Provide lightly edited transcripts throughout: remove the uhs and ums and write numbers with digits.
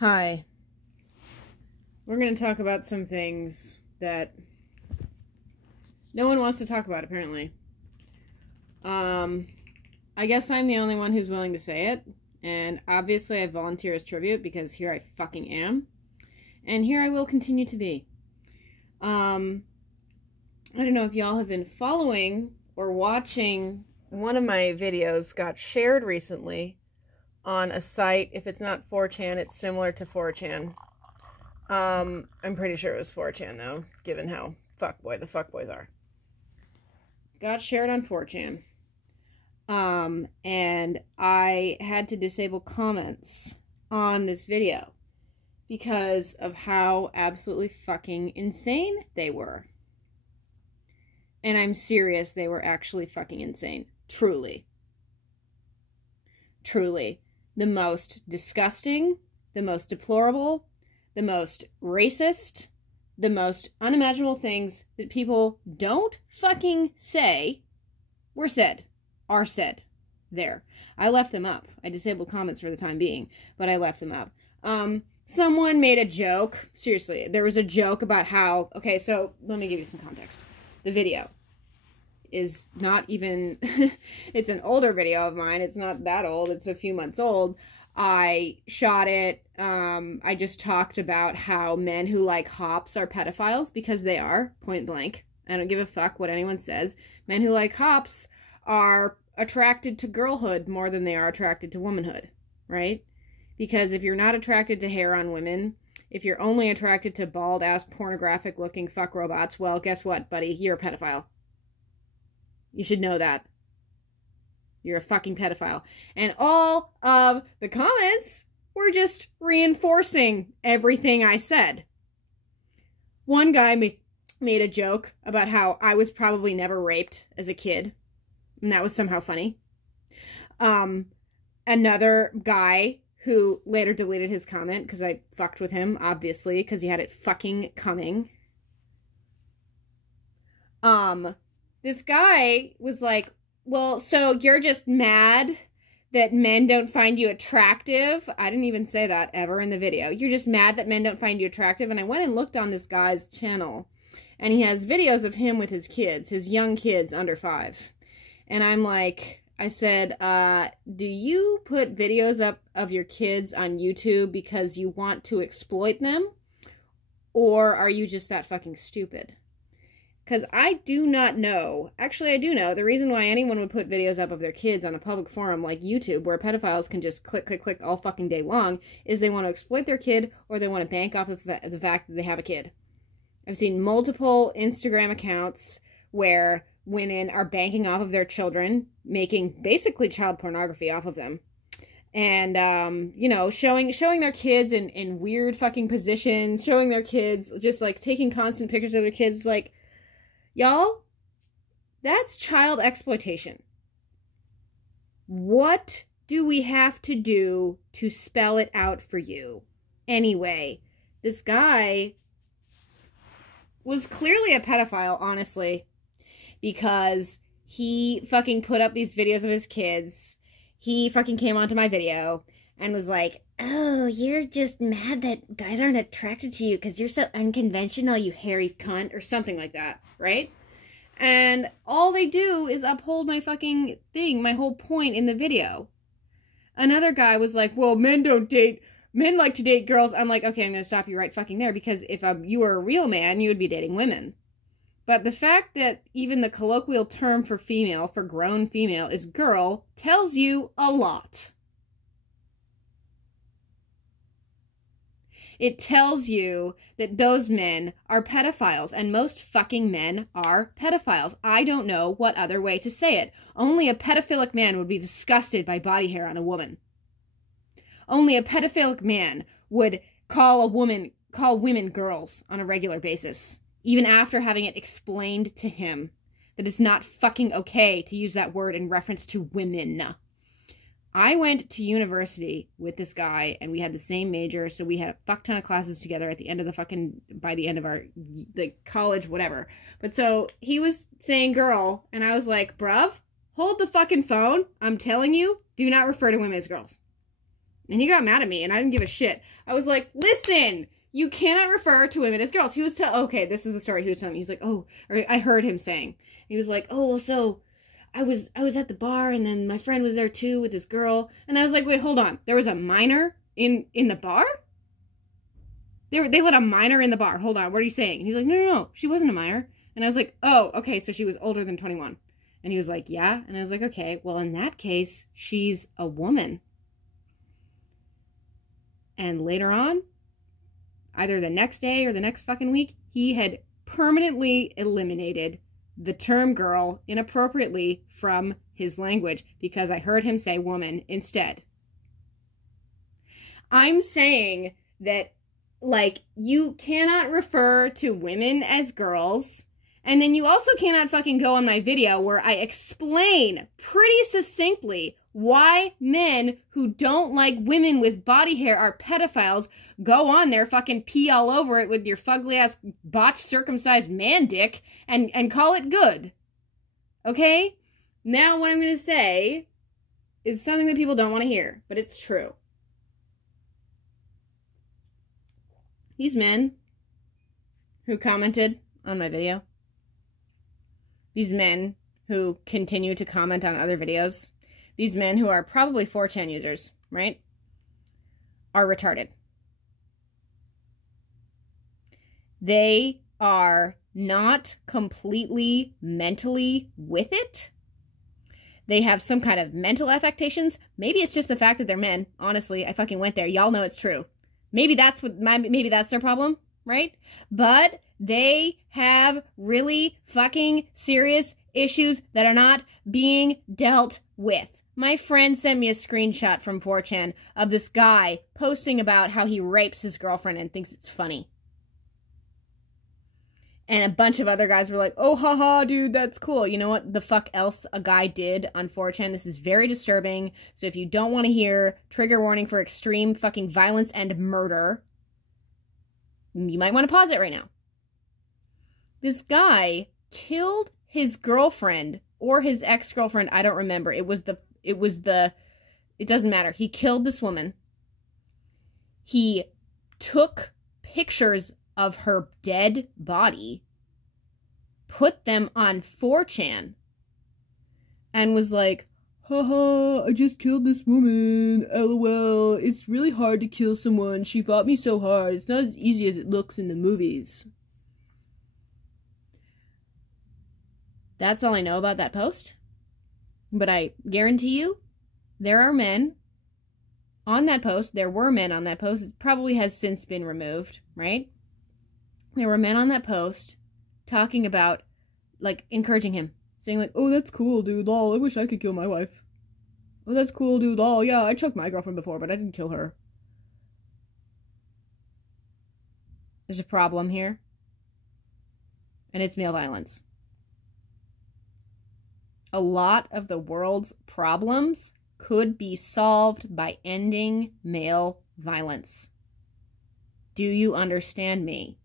Hi. We're going to talk about some things that no one wants to talk about, apparently. I guess I'm the only one who's willing to say it, and obviously I volunteer as tribute because here I fucking am, and here I will continue to be. I don't know if y'all have been following or watching. One of my videos got shared recently on a site. If it's not 4chan, it's similar to 4chan. I'm pretty sure it was 4chan though, given how fuckboy the fuckboys are. Got shared on 4chan. And I had to disable comments on this video because of how absolutely fucking insane they were. And I'm serious, they were actually fucking insane. Truly. Truly. The most disgusting, the most deplorable, the most racist, the most unimaginable things that people don't fucking say were said. Are said. There. I left them up. I disabled comments for the time being, but I left them up. Someone made a joke. Seriously, there was a joke about how... Okay, so let me give you some context. The video is not even... It's an older video of mine. It's not that old. It's a few months old. I shot it. I just talked about how men who like hops are pedophiles, because they are, point blank. I don't give a fuck what anyone says. Men who like hops are attracted to girlhood more than they are attracted to womanhood, right? Because if you're not attracted to hair on women, if you're only attracted to bald-ass, pornographic-looking fuck robots, well, guess what, buddy? You're a pedophile. You should know that. You're a fucking pedophile. And all of the comments were just reinforcing everything I said. One guy made a joke about how I was probably never raped as a kid, and that was somehow funny. Another guy who later deleted his comment because I fucked with him, obviously, because he had it fucking coming. This guy was like, well, so you're just mad that men don't find you attractive? I didn't even say that ever in the video. You're just mad that men don't find you attractive? And I went and looked on this guy's channel, and he has videos of him with his kids, his young kids under 5. And I'm like, I said, do you put videos up of your kids on YouTube because you want to exploit them? Or are you just that fucking stupid? Because I do not know. Actually, I do know. The reason why anyone would put videos up of their kids on a public forum like YouTube, where pedophiles can just click, click, click all fucking day long, is they want to exploit their kid, or they want to bank off of the fact that they have a kid. I've seen multiple Instagram accounts where women are banking off of their children, making basically child pornography off of them. And, you know, showing their kids in weird fucking positions, showing their kids, just, like, taking constant pictures of their kids, like, y'all, that's child exploitation. What do we have to do to spell it out for you? Anyway, this guy was clearly a pedophile, honestly, because he fucking put up these videos of his kids. He fucking came onto my video and was like, oh, you're just mad that guys aren't attracted to you because you're so unconventional, you hairy cunt, or something like that, right? And all they do is uphold my fucking thing, my whole point in the video. Another guy was like, well, men don't date, men like to date girls. I'm like, okay, I'm going to stop you right fucking there, because if you were a real man, you would be dating women. But the fact that even the colloquial term for female, for grown female, is girl, tells you a lot. It tells you that those men are pedophiles, and most fucking men are pedophiles. I don't know what other way to say it. Only a pedophilic man would be disgusted by body hair on a woman. Only a pedophilic man would call women girls on a regular basis, even after having it explained to him that it's not fucking okay to use that word in reference to women. I went to university with this guy, and we had the same major, so we had a fuck ton of classes together at the end of the fucking, by the end of the college, whatever. But so, he was saying girl, and I was like, bruv, hold the fucking phone. I'm telling you, do not refer to women as girls. And he got mad at me, and I didn't give a shit. I was like, listen, you cannot refer to women as girls. He was okay, this is the story he was telling me. He's like, oh, or I heard him saying. He was like, oh, so I was at the bar, and then my friend was there too with this girl. And I was like, wait, hold on. There was a minor in the bar? They let a minor in the bar. Hold on, what are you saying? And he's like, no, she wasn't a minor. And I was like, oh, okay, so she was older than 21. And he was like, yeah. And I was like, okay, well, in that case, she's a woman. And later on, either the next day or the next fucking week, he had permanently eliminated the term girl inappropriately from his language because I heard him say woman instead. I'm saying that, like, you cannot refer to women as girls, and then you also cannot fucking go on my video where I explain pretty succinctly why men who don't like women with body hair are pedophiles. Go on there, fucking pee all over it with your fugly-ass, botched, circumcised man dick, and call it good. Okay? Now what I'm going to say is something that people don't want to hear, but it's true. These men who commented on my video, these men who continue to comment on other videos, these men who are probably 4chan users, right, are retarded. They are not completely mentally with it. They have some kind of mental affectations. Maybe it's just the fact that they're men. Honestly, I fucking went there. Y'all know it's true. Maybe that's their problem, right? But they have really fucking serious issues that are not being dealt with. My friend sent me a screenshot from 4chan of this guy posting about how he rapes his girlfriend and thinks it's funny. And a bunch of other guys were like, oh, haha, dude, that's cool. You know what the fuck else a guy did on 4chan? This is very disturbing. So if you don't want to hear trigger warning for extreme fucking violence and murder, you might want to pause it right now. This guy killed his girlfriend or his ex-girlfriend. I don't remember. It doesn't matter. He killed this woman. He took pictures of her dead body, put them on 4chan, and was like, haha, I just killed this woman, lol, it's really hard to kill someone, she fought me so hard, it's not as easy as it looks in the movies. That's all I know about that post, but I guarantee you, there are men on that post, there were men on that post, it probably has since been removed, right? There were men on that post talking about, like, encouraging him. Saying, like, oh, that's cool, dude, lol, I wish I could kill my wife. Oh, that's cool, dude, lol, yeah, I choked my girlfriend before, but I didn't kill her. There's a problem here. And it's male violence. A lot of the world's problems could be solved by ending male violence. Do you understand me?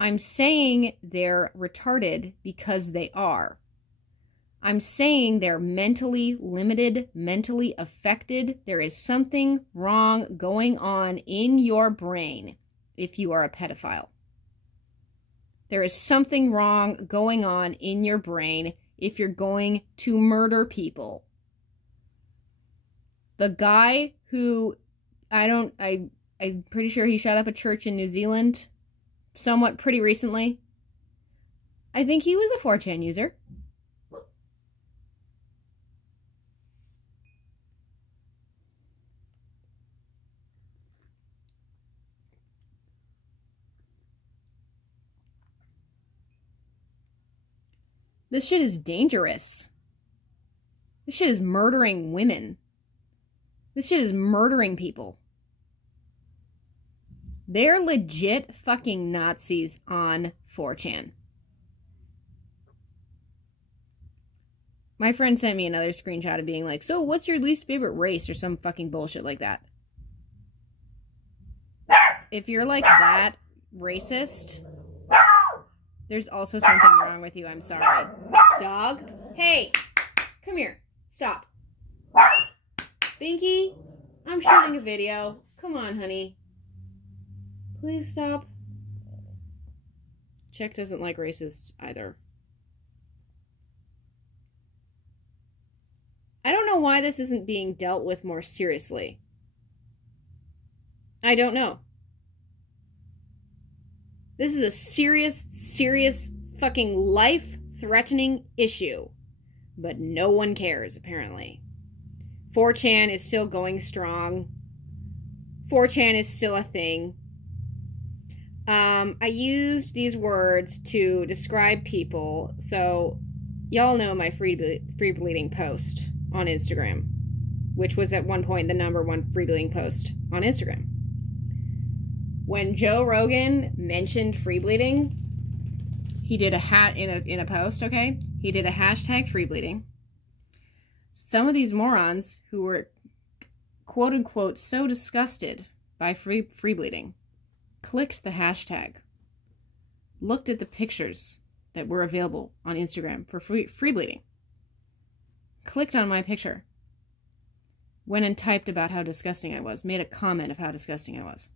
I'm saying they're retarded because they are. I'm saying they're mentally limited, mentally affected. There is something wrong going on in your brain if you are a pedophile. There is something wrong going on in your brain if you're going to murder people. The guy who, I'm pretty sure he shot up a church in New Zealand somewhat pretty recently. I think he was a 4chan user. This shit is dangerous. This shit is murdering women. This shit is murdering people. They're legit fucking Nazis on 4chan. My friend sent me another screenshot of being like, so what's your least favorite race or some fucking bullshit like that. If you're like that racist, there's also something wrong with you. I'm sorry. Dog? Hey! Come here. Stop. Binky? I'm shooting a video. Come on, honey. Please stop. Czech doesn't like racists either. I don't know why this isn't being dealt with more seriously. I don't know. This is a serious, serious fucking life-threatening issue. But no one cares, apparently. 4chan is still going strong. 4chan is still a thing. I used these words to describe people. So, y'all know my free bleeding post on Instagram, which was at one point the #1 free bleeding post on Instagram. When Joe Rogan mentioned free bleeding, he did in a post, okay? He did a hashtag free bleeding. Some of these morons who were quote unquote so disgusted by free bleeding clicked the hashtag, looked at the pictures that were available on Instagram for free bleeding, clicked on my picture, went and typed about how disgusting I was, made a comment of how disgusting I was.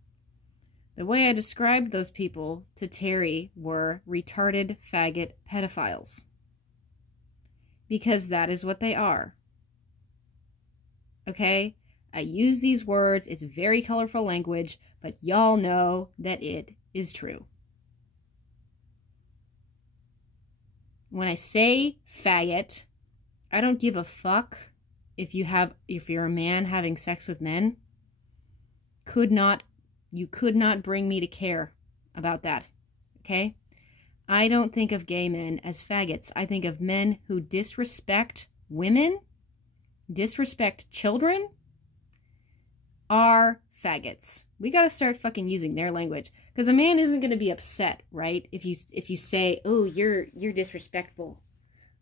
The way I described those people to Terry were retarded faggot pedophiles. Because that is what they are. Okay? I use these words, it's very colorful language, but y'all know that it is true. When I say faggot, I don't give a fuck if you're a man having sex with men. You could not bring me to care about that. Okay? I don't think of gay men as faggots. I think of men who disrespect women, disrespect children, are faggots. We gotta start fucking using their language. Because a man isn't gonna be upset, right? If you say, oh, you're disrespectful.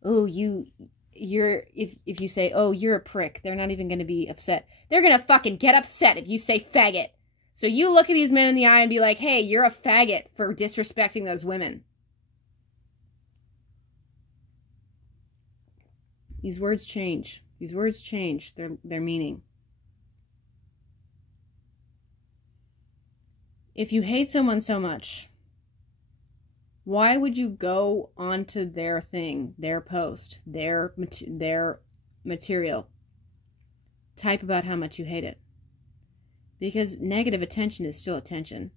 Oh, if you say, oh, you're a prick, they're not even gonna be upset. They're gonna fucking get upset if you say faggot. So you look at these men in the eye and be like, hey, you're a faggot for disrespecting those women. These words change. These words change their meaning. If you hate someone so much, why would you go onto their thing, their post, their material, type about how much you hate it? Because negative attention is still attention.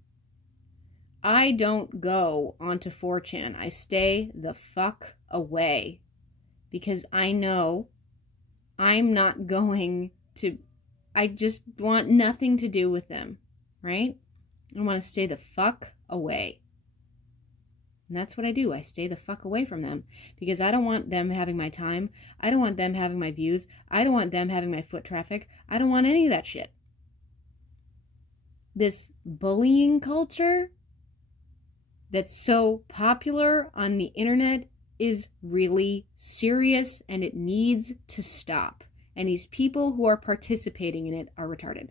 I don't go onto 4chan. I stay the fuck away. Because I know I'm not going to... I just want nothing to do with them. Right? I want to stay the fuck away. And that's what I do. I stay the fuck away from them. Because I don't want them having my time. I don't want them having my views. I don't want them having my foot traffic. I don't want any of that shit. This bullying culture that's so popular on the internet is really serious and it needs to stop. And these people who are participating in it are retarded.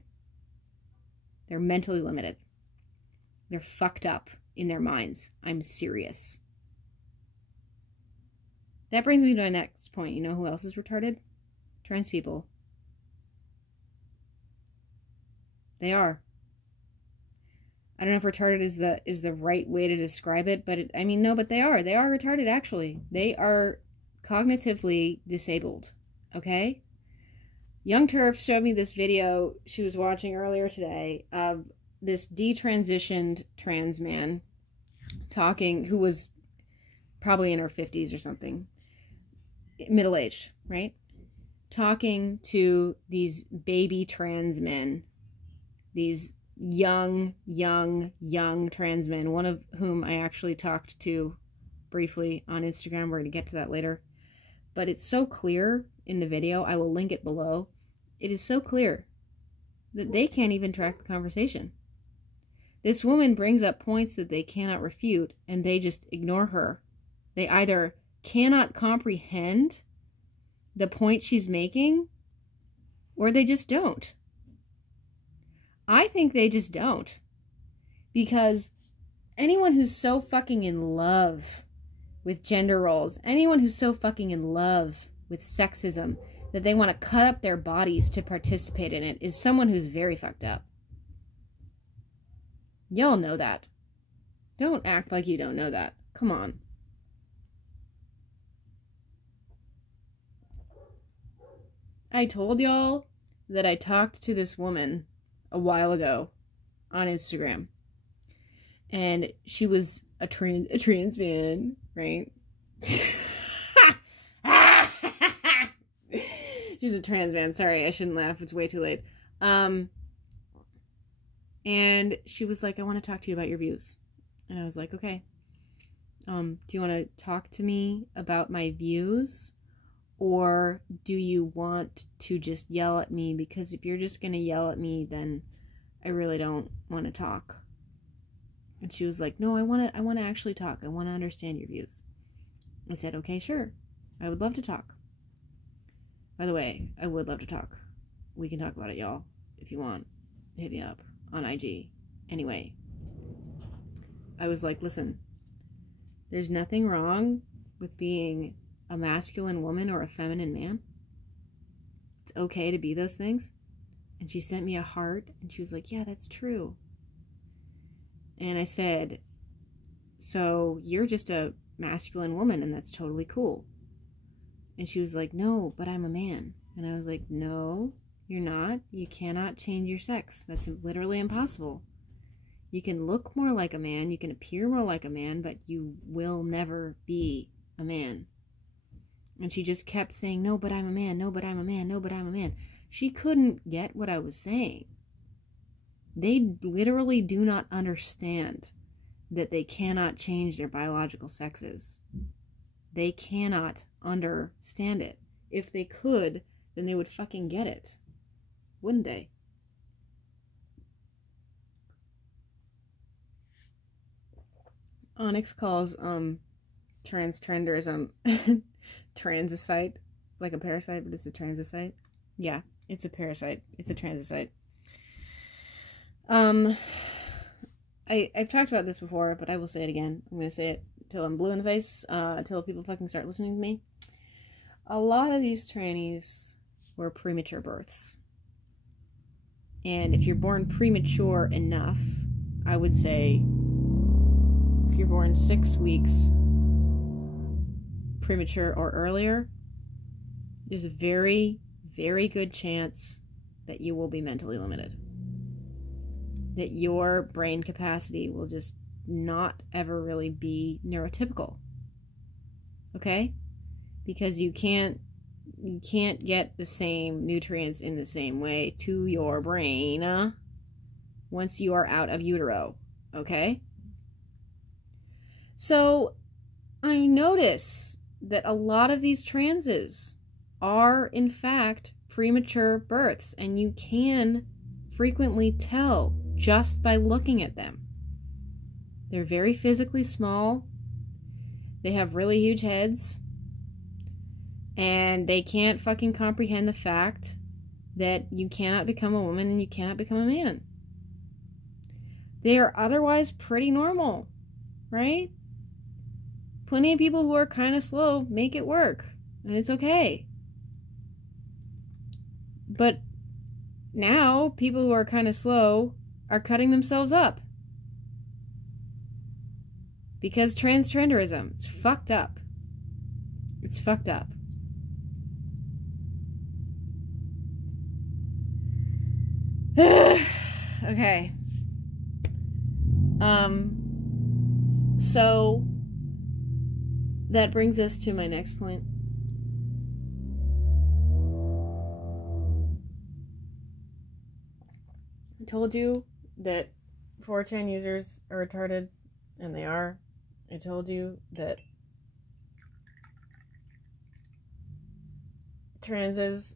They're mentally limited. They're fucked up in their minds. I'm serious. That brings me to my next point. You know who else is retarded? Trans people. They are. I don't know if retarded is the right way to describe it, but I mean, no, but they are. They are retarded, actually. They are cognitively disabled, okay? Young Turf showed me this video she was watching earlier today of this detransitioned trans man talking, who was probably in her 50s or something, middle-aged, right? Talking to these baby trans men, these young trans men, one of whom I actually talked to briefly on Instagram. We're going to get to that later. But it's so clear in the video, I will link it below. It is so clear that they can't even track the conversation. This woman brings up points that they cannot refute, and they just ignore her. They either cannot comprehend the point she's making, or they just don't. I think they just don't. Because anyone who's so fucking in love with gender roles, anyone who's so fucking in love with sexism, that they want to cut up their bodies to participate in it is someone who's very fucked up. Y'all know that. Don't act like you don't know that. Come on. I told y'all that I talked to this woman a while ago on Instagram. And she was a trans man, right? She's a trans man. Sorry, I shouldn't laugh. It's way too late. And she was like, I want to talk to you about your views. And I was like, okay. Do you want to talk to me about my views? Or do you want to just yell at me? Because if you're just going to yell at me, then I really don't want to talk. And she was like, no, I want to actually talk. I want to understand your views. I said, okay, sure. I would love to talk. By the way, I would love to talk. We can talk about it, y'all. If you want, hit me up on IG. Anyway, I was like, listen, there's nothing wrong with being a masculine woman or a feminine man. It's okay to be those things. And she sent me a heart, and she was like, yeah, that's true. And I said, so you're just a masculine woman, and that's totally cool. And she was like, no, but I'm a man. And I was like, no, you're not. You cannot change your sex. That's literally impossible. You can look more like a man, you can appear more like a man, but you will never be a man. And she just kept saying, no, but I'm a man, no, but I'm a man, no, but I'm a man. She couldn't get what I was saying. They literally do not understand that they cannot change their biological sexes. They cannot understand it. If they could, then they would fucking get it. Wouldn't they? Onyx calls transterenderism transicide. It's like a parasite, but it's a transicide. Yeah, it's a parasite. It's a transicide. I've talked about this before, but I will say it again. I'm going to say it till I'm blue in the face, until people fucking start listening to me. A lot of these trannies were premature births. And if you're born premature enough, I would say if you're born 6 weeks premature or earlier, there's a very, very good chance that you will be mentally limited. That your brain capacity will just not ever really be neurotypical. Okay? Because you can't get the same nutrients in the same way to your brain once you are out of utero. Okay? So I notice that a lot of these transes are in fact premature births, and you can frequently tell just by looking at them. They're very physically small. They have really huge heads. And they can't fucking comprehend the fact that you cannot become a woman and you cannot become a man. They are otherwise pretty normal, right? Plenty of people who are kind of slow make it work, and it's okay. But now, people who are kind of slow are cutting themselves up. Because transterenderism, it's fucked up. It's fucked up. Okay. So that brings us to my next point. I told you that 4chan users are retarded, and they are. I told you that transes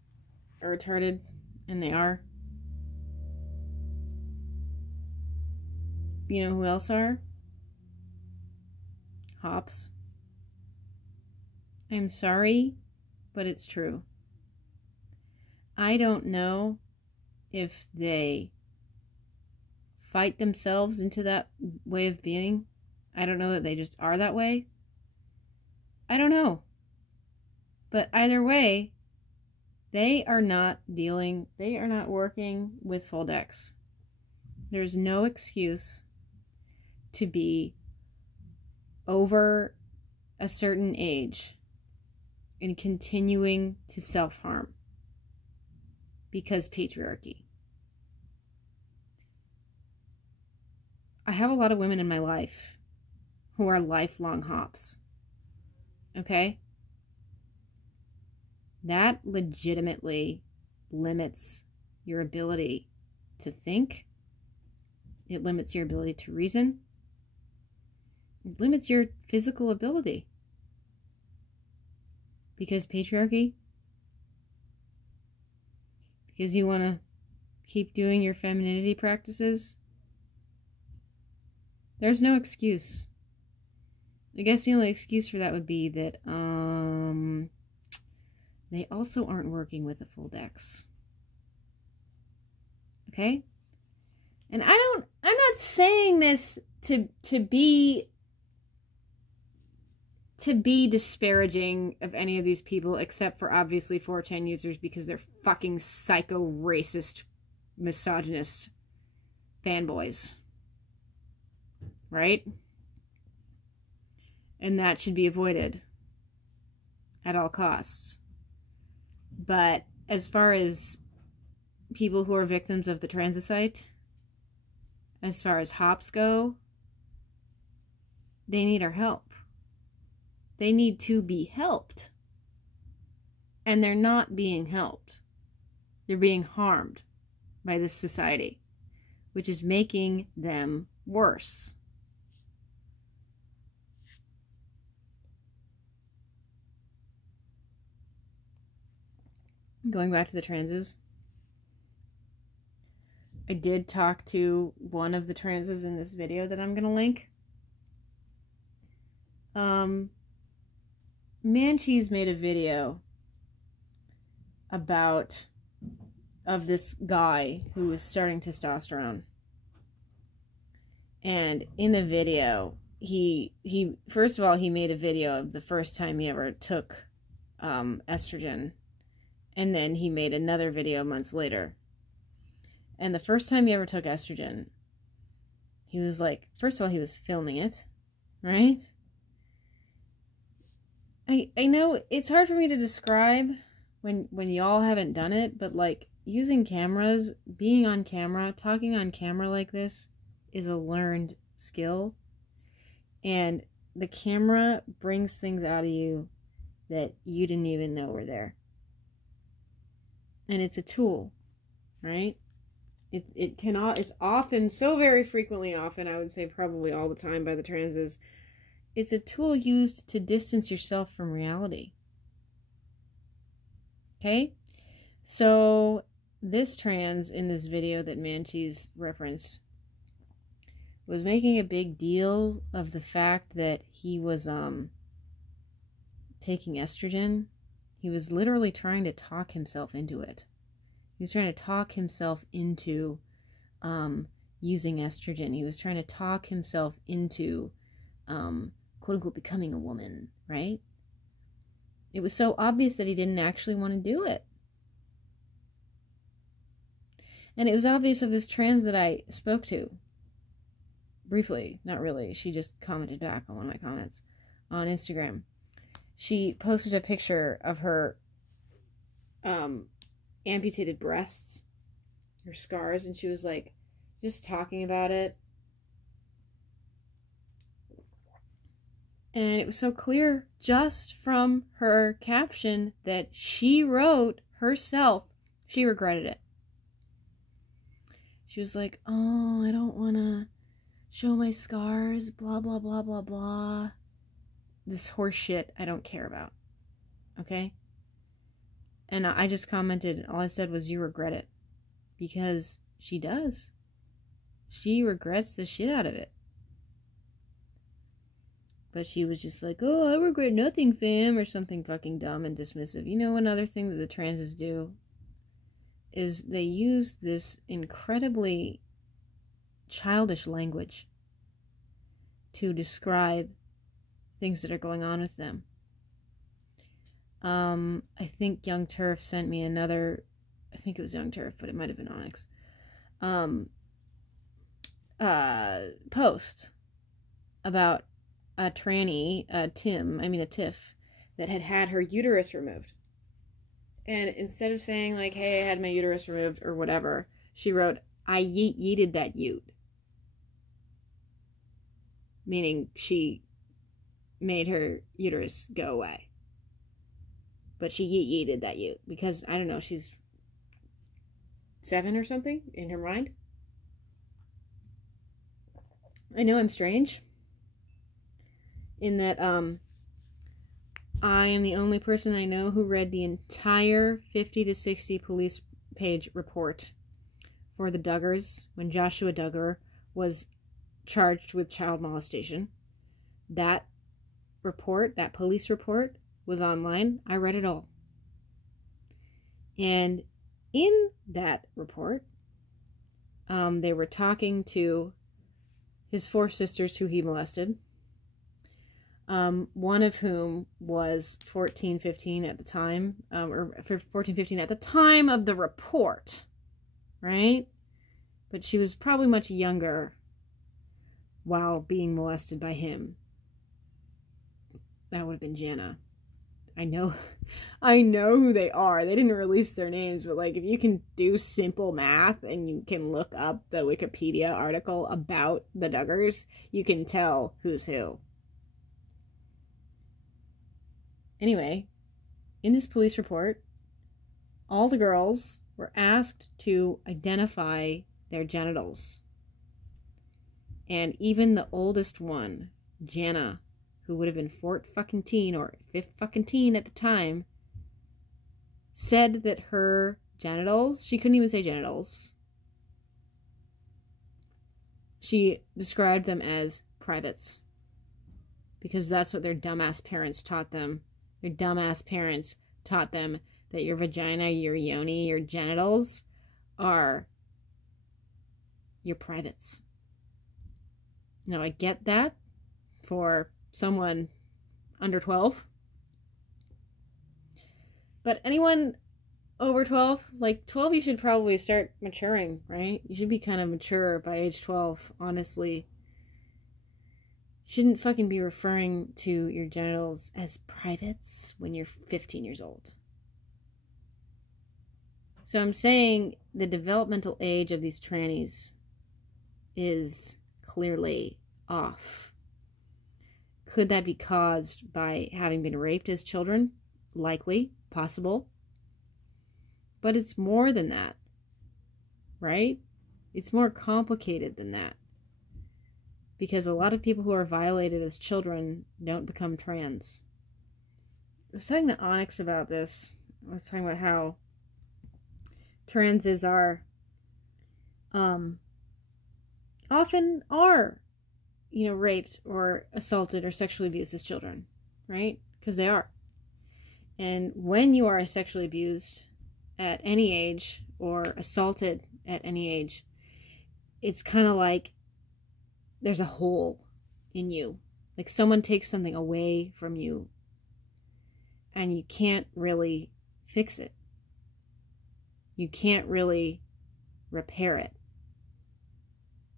are retarded, and they are. You know who else are? Hops. I'm sorry, but it's true. I don't know if they fight themselves into that way of being. I don't know that they just are that way. I don't know. But either way, They are not working with full decks. There's no excuse to be over a certain age and continuing to self-harm because patriarchy. I have a lot of women in my life who are lifelong hops. Okay? That legitimately limits your ability to think. It limits your ability to reason. It limits your physical ability. Because patriarchy? Because you want to keep doing your femininity practices? There's no excuse. I guess the only excuse for that would be that, they also aren't working with the full decks. Okay? And I'm not saying this to be disparaging of any of these people, except for obviously 4chan users, because they're fucking psycho racist, misogynist fanboys. Right? And that should be avoided at all costs. But as far as people who are victims of the transicide, as far as hops go, they need our help. They need to be helped. And they're not being helped. They're being harmed by this society, which is making them worse. Going back to the transes, I did talk to one of the transes in this video that I'm going to link. Manches made a video of this guy who was starting testosterone. And in the video, he first of all, he made a video of the first time he ever took estrogen. And then he made another video months later. And the first time he ever took estrogen, he was like, first of all, he was filming it, right? I know it's hard for me to describe when y'all haven't done it, but like using cameras, being on camera, talking on camera like this is a learned skill. And the camera brings things out of you that you didn't even know were there. And it's a tool, right? It's often, so very frequently often, I would say probably all the time by the transes, it's a tool used to distance yourself from reality. Okay? So this trans in this video that Manches referenced was making a big deal of the fact that he was taking estrogen. He was literally trying to talk himself into it. He was trying to talk himself into using estrogen. He was trying to talk himself into, quote unquote, becoming a woman, right? It was so obvious that he didn't actually want to do it. And it was obvious of this trans that I spoke to. Briefly, not really. She just commented back on one of my comments on Instagram. She posted a picture of her amputated breasts, her scars, and she was like, just talking about it. And it was so clear just from her caption that she wrote herself, she regretted it. She was like, oh, I don't want to show my scars, blah, blah, blah, blah, blah. This horse shit I don't care about. Okay? And I just commented, all I said was, you regret it. Because she does. She regrets the shit out of it. But she was just like, oh, I regret nothing, fam, or something fucking dumb and dismissive. You know, another thing that the transes do is they use this incredibly childish language to describe things that are going on with them. I think Young Turf sent me another, I think it was Young Turf, but it might have been Onyx, post about a tranny, a tiff, that had her uterus removed. And instead of saying, like, hey, I had my uterus removed or whatever, she wrote, I yeeted that ute. Meaning she made her uterus go away. But she yeeted that ute. Because, I don't know, she's 7 or something in her mind. I know I'm strange. In that, I am the only person I know who read the entire 50 to 60 police page report for the Duggars when Joshua Duggar was charged with child molestation. That report, that police report, was online. I read it all. And in that report, they were talking to his 4 sisters who he molested. One of whom was 14, 15 at the time, or 14, 15 at the time of the report, right? But she was probably much younger while being molested by him. That would have been Jana. I know who they are. They didn't release their names, but like if you can do simple math and you can look up the Wikipedia article about the Duggars, you can tell who's who. Anyway, in this police report, all the girls were asked to identify their genitals. And even the oldest one, Jana, who would have been 14 or 15 at the time, said that her genitals, she couldn't even say genitals. She described them as privates. Because that's what their dumbass parents taught them. Your dumbass parents taught them that your vagina, your yoni, your genitals are your privates. Now, I get that for someone under 12. But anyone over 12, like 12, you should probably start maturing, right? You should be kind of mature by age 12, honestly. Shouldn't fucking be referring to your genitals as privates when you're 15 years old. So I'm saying the developmental age of these trannies is clearly off. Could that be caused by having been raped as children? Likely, possible. But it's more than that, right? It's more complicated than that. Because a lot of people who are violated as children don't become trans. I was talking to Onyx about this. I was talking about how transes are often are, raped or assaulted or sexually abused as children, right? Because they are. And when you are sexually abused at any age or assaulted at any age, it's kind of like there's a hole in you. Like someone takes something away from you and you can't really fix it. You can't really repair it.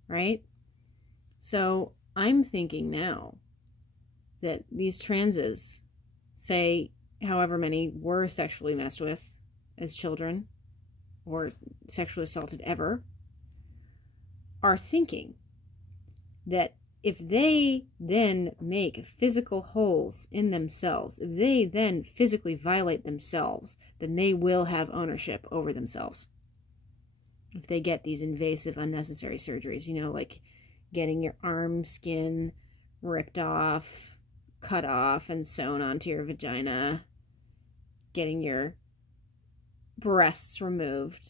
Right? So I'm thinking now that these transes, say however many were sexually messed with as children or sexually assaulted ever, are thinking that if they then make physical holes in themselves, if they then physically violate themselves, then they will have ownership over themselves. If they get these invasive, unnecessary surgeries, like getting your arm skin ripped off, cut off, and sewn onto your vagina, getting your breasts removed,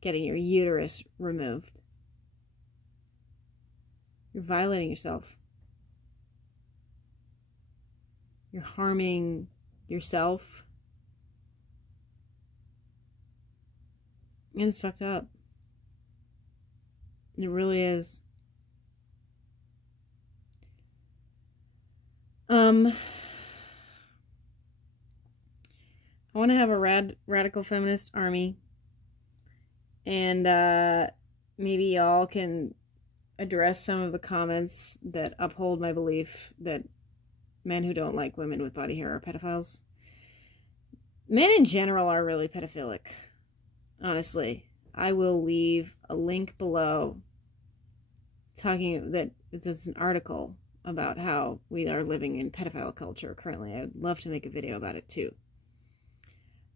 getting your uterus removed. You're violating yourself. You're harming yourself. And it's fucked up. It really is. I want to have a radical feminist army. And maybe y'all can address some of the comments that uphold my belief that men who don't like women with body hair are pedophiles. Men in general are really pedophilic. Honestly. I will leave a link below talking that it's an article about how we are living in pedophile culture currently. I'd love to make a video about it too.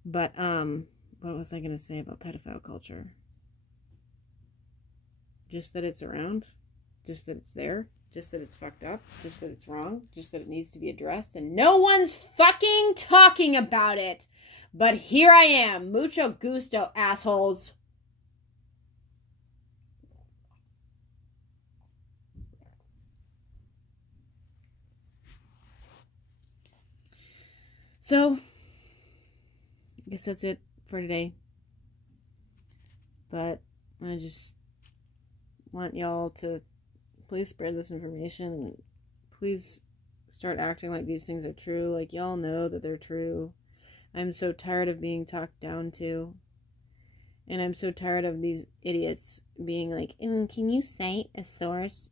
But, what was I going to say about pedophile culture? Just that it's around. Just that it's there. Just that it's fucked up. Just that it's wrong. Just that it needs to be addressed. And no one's fucking talking about it. But here I am. Mucho gusto, assholes. So, I guess that's it for today. But I just want y'all to please spread this information. Please start acting like these things are true. Like, y'all know that they're true. I'm so tired of being talked down to. And I'm so tired of these idiots being like, can you cite a source?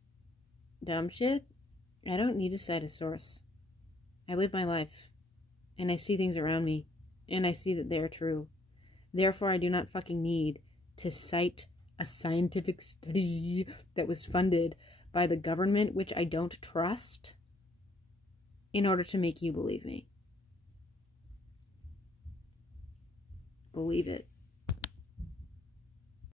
Dumb shit. I don't need to cite a source. I live my life. And I see things around me. And I see that they're true. Therefore, I do not fucking need to cite a scientific study that was funded by the government, which I don't trust, in order to make you believe me. Believe it.